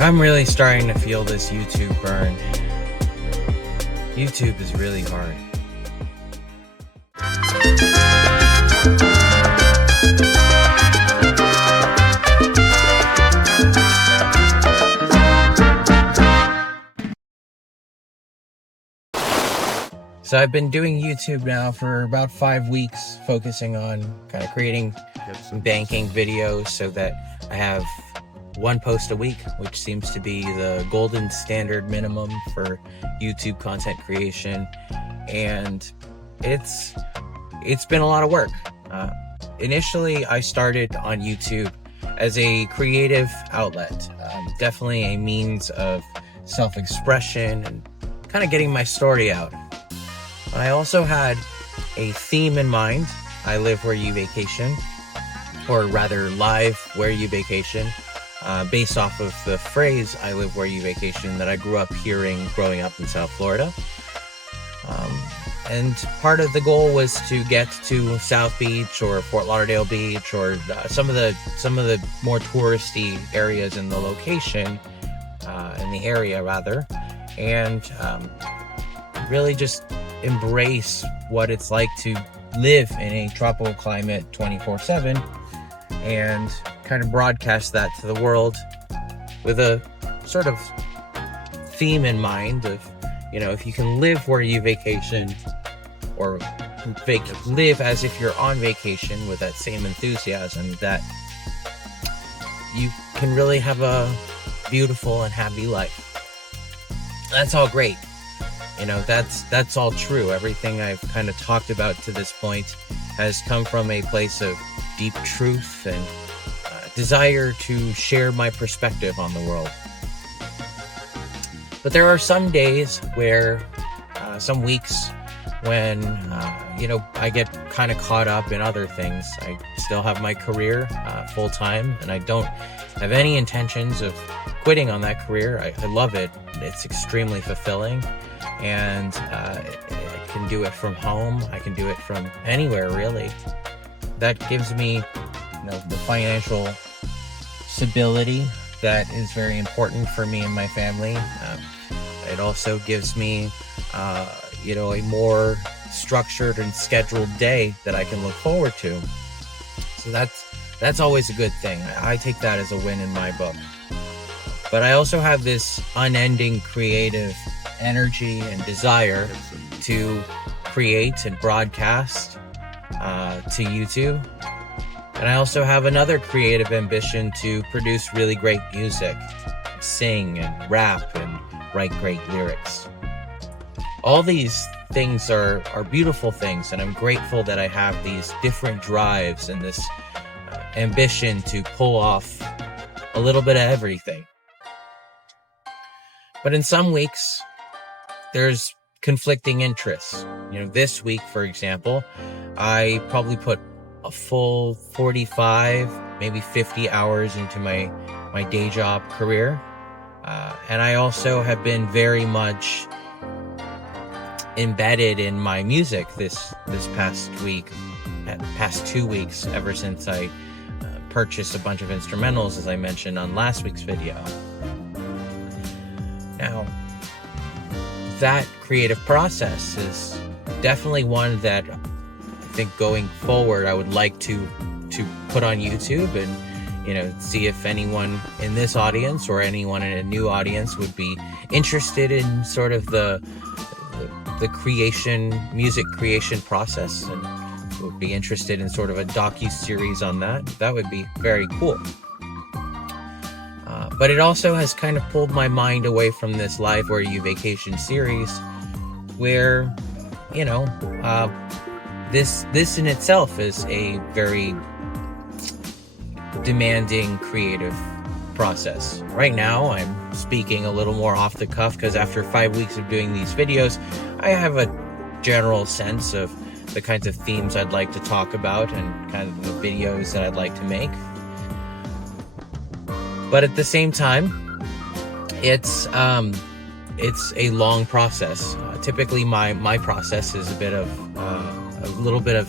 I'm really starting to feel this YouTube burn. YouTube is really hard. So I've been doing YouTube now for about 5 weeks, focusing on kind of creating some banking videos so that I have one post a week, which seems to be the golden standard minimum for YouTube content creation. And it's been a lot of work. Initially, I started on YouTube as a creative outlet, definitely a means of self-expression and kind of getting my story out. I also had a theme in mind. I live where you vacation, or rather live where you vacation, based off of the phrase I live where you vacation that I grew up hearing growing up in South Florida. And part of the goal was to get to South Beach or Fort Lauderdale Beach or some of the more touristy areas in the location, in the area rather, and really just embrace what it's like to live in a tropical climate 24/7 and kind of broadcast that to the world with a sort of theme in mind of, if you can live where you vacation or live as if you're on vacation with that same enthusiasm, that you can really have a beautiful and happy life. That's all great. That's all true. Everything I've kind of talked about to this point has come from a place of deep truth and desire to share my perspective on the world. But there are some days where, some weeks when, I get kind of caught up in other things. I still have my career full time, and I don't have any intentions of quitting on that career. I love it. It's extremely fulfilling. And I can do it from home. I can do it from anywhere, really. That gives me, the financial stability that is very important for me and my family. It also gives me, a more structured and scheduled day that I can look forward to. So that's always a good thing. I take that as a win in my book. But I also have this unending creative energy and desire to create and broadcast to YouTube. And I also have another creative ambition to produce really great music, sing and rap and write great lyrics. All these things are beautiful things, and I'm grateful that I have these different drives and this ambition to pull off a little bit of everything. But in some weeks, there's conflicting interests. This week, for example, I probably put a full 45, maybe 50 hours into my day job career. And I also have been very much embedded in my music this past 2 weeks, ever since I purchased a bunch of instrumentals, as I mentioned on last week's video. Now, that creative process is definitely one that I think going forward I would like to put on YouTube and see if anyone in this audience or anyone in a new audience would be interested in sort of the music creation process, and would be interested in sort of a docu-series on that. That would be very cool. But it also has kind of pulled my mind away from this Live Where You Vacation series, where, this in itself is a very demanding creative process. Right now, I'm speaking a little more off the cuff because after 5 weeks of doing these videos, I have a general sense of the kinds of themes I'd like to talk about and kind of the videos that I'd like to make. But at the same time, it's a long process. Typically, my process is a little bit of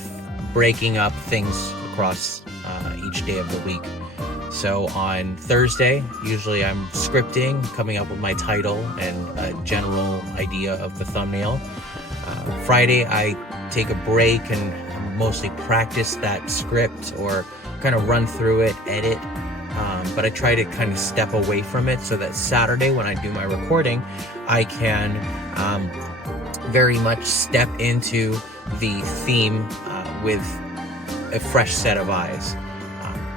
breaking up things across each day of the week. So on Thursday, usually I'm scripting, coming up with my title and a general idea of the thumbnail. Friday, I take a break and mostly practice that script or kind of run through it, edit. But I try to kind of step away from it so that Saturday, when I do my recording, I can very much step into the theme with a fresh set of eyes.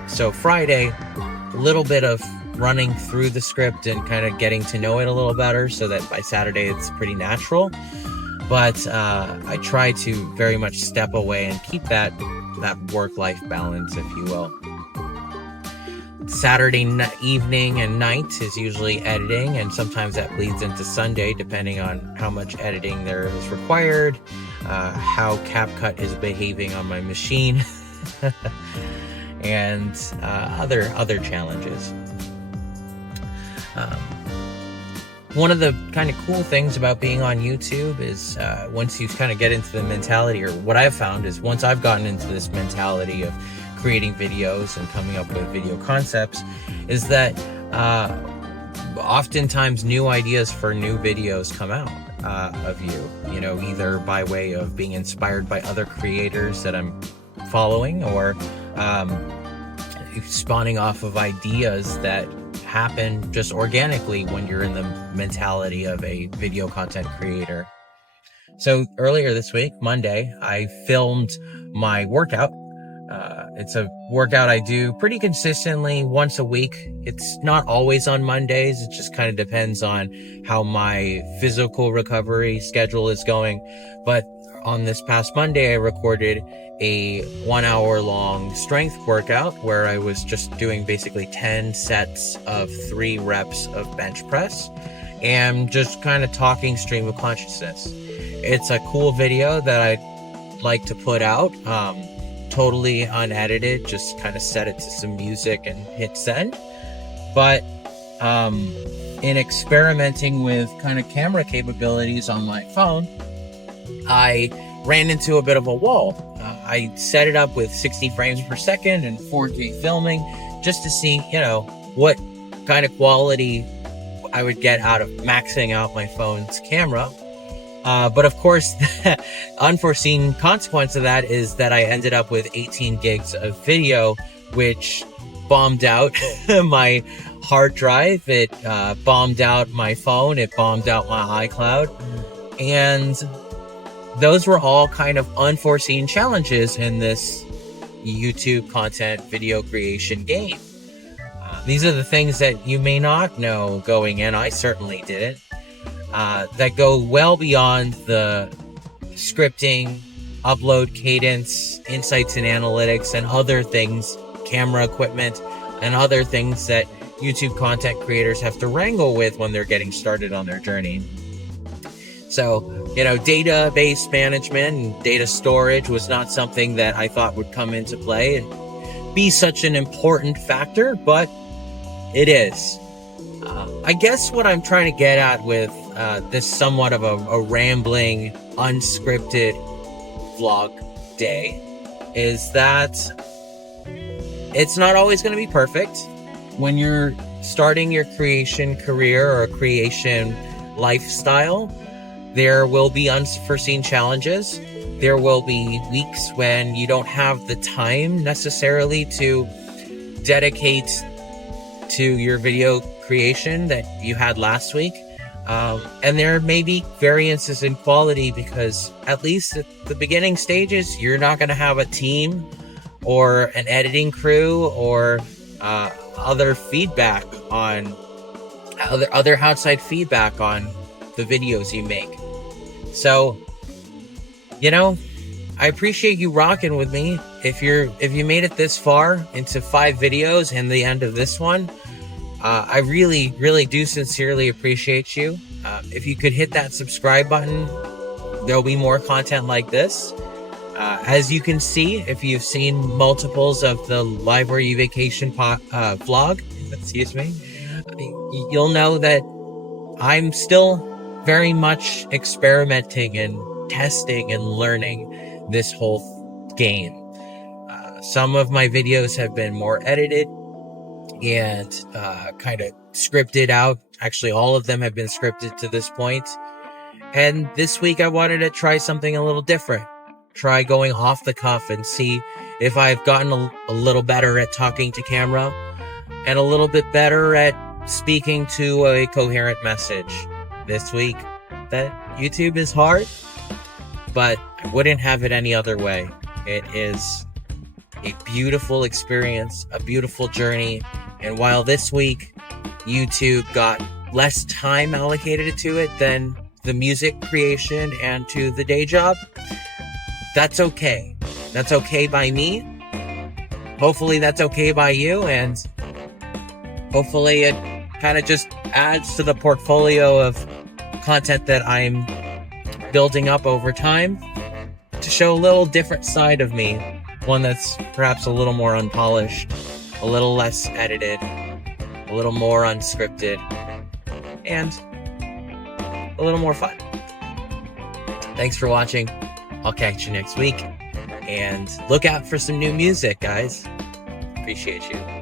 So Friday, a little bit of running through the script and kind of getting to know it a little better so that by Saturday it's pretty natural. But I try to very much step away and keep that work-life balance, if you will. Saturday evening and night is usually editing, and sometimes that bleeds into Sunday depending on how much editing there is required, how CapCut is behaving on my machine, and other challenges. One of the kind of cool things about being on YouTube is once you kind of get into the mentality, or what I've found is once I've gotten into this mentality of creating videos and coming up with video concepts, is that oftentimes new ideas for new videos come out of you know, either by way of being inspired by other creators that I'm following, or spawning off of ideas that happen just organically when you're in the mentality of a video content creator. So earlier this week, Monday, I filmed my workout. It's a workout I do pretty consistently once a week. It's not always on Mondays. It just kind of depends on how my physical recovery schedule is going. But on this past Monday, I recorded a 1 hour long strength workout where I was just doing basically 10 sets of 3 reps of bench press and just kind of talking stream of consciousness. It's a cool video that I'd like to put out, totally unedited, just kind of set it to some music and hit send. But in experimenting with kind of camera capabilities on my phone, I ran into a bit of a wall. I set it up with 60 frames per second and 4K filming just to see, you know, what kind of quality I would get out of maxing out my phone's camera. But of course, the unforeseen consequence of that is that I ended up with 18 gigs of video, which bombed out my hard drive. It bombed out my phone. It bombed out my iCloud. And those were all kind of unforeseen challenges in this YouTube content video creation game. These are the things that you may not know going in. I certainly didn't. That go well beyond the scripting, upload cadence, insights and analytics, and other things, camera equipment, and other things that YouTube content creators have to wrangle with when they're getting started on their journey. So, you know, database management and data storage was not something that I thought would come into play and be such an important factor, but it is. I guess what I'm trying to get at with this somewhat of a rambling, unscripted vlog day is that it's not always going to be perfect. When you're starting your creation career or creation lifestyle, there will be unforeseen challenges. There will be weeks when you don't have the time necessarily to dedicate to your video creation that you had last week. And there may be variances in quality because at least at the beginning stages, you're not going to have a team or an editing crew or other feedback on other outside feedback on the videos you make. So, you know, I appreciate you rocking with me. If you made it this far into 5 videos and the end of this one, I really, really do sincerely appreciate you. If you could hit that subscribe button, there'll be more content like this. As you can see, if you've seen multiples of the Library Vacation vlog, excuse me, you'll know that I'm still very much experimenting and testing and learning this whole game. Some of my videos have been more edited. and kind of scripted out. Actually, all of them have been scripted to this point. And this week I wanted to try something a little different. Try going off the cuff and see if I've gotten a little better at talking to camera and a little bit better at speaking to a coherent message. This week, that YouTube is hard, but I wouldn't have it any other way. It is a beautiful experience, a beautiful journey. And while this week YouTube got less time allocated to it than the music creation and to the day job, that's okay. That's okay by me. Hopefully that's okay by you, and hopefully it kind of just adds to the portfolio of content that I'm building up over time to show a little different side of me, one that's perhaps a little more unpolished, a little less edited, a little more unscripted, and a little more fun. Thanks for watching. I'll catch you next week, and look out for some new music, guys. Appreciate you.